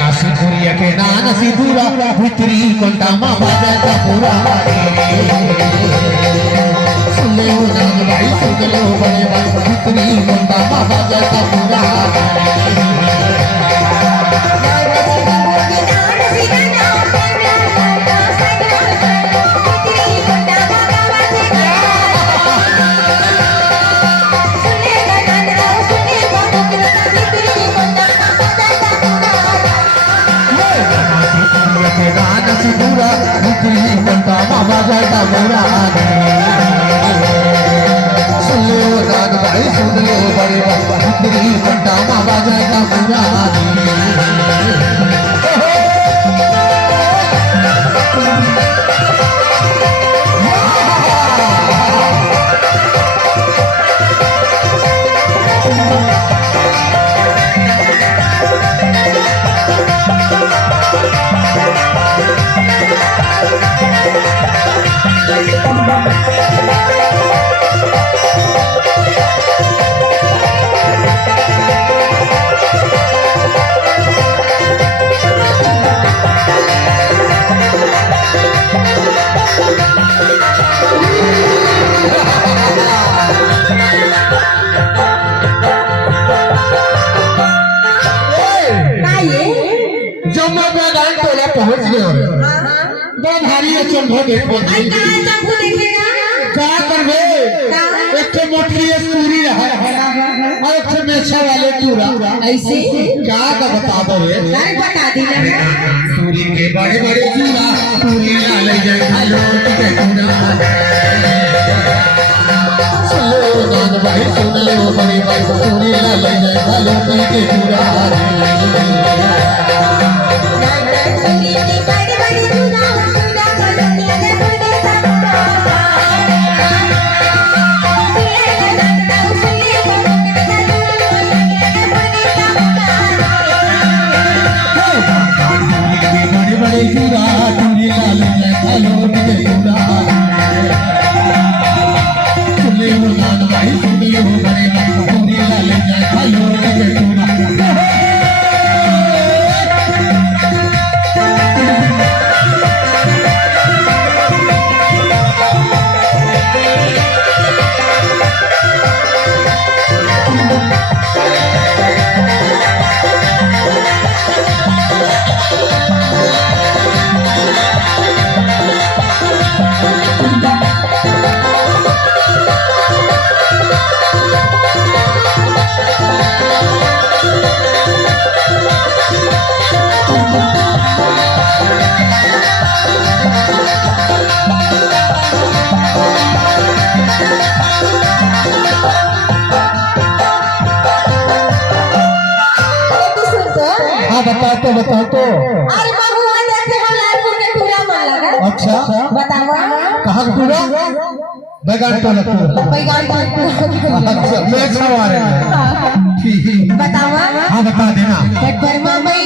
नासिपुरिया के नानसिपुरा भित्री कोंटामा बाजा पूरा सुन लो नान भाई सुन लो बड़े भाई भित्री कोंटामा बाजा पूरा क्या करबे एक तो मोटरी पूरी रहा और एक तो मेछा वाले पूरा ऐसे क्या का बता दो रे नहीं बता दी ना पूरी के बड़े बड़े पूरा पूरी ना ले जाए हेलो के पूरा सुन लो नान भाई सुन लो बड़े भाई पूरी ना ले जाए हेलो के पूरा बता तो अरे भगवान देखे हम लालपुर के पूरा मन लगा अच्छा बतावा कहाँ का पूरा बैगान तो लगता बैगान अच्छा मैं छवा रहे हैं बतावा हाँ बता देना गरमा में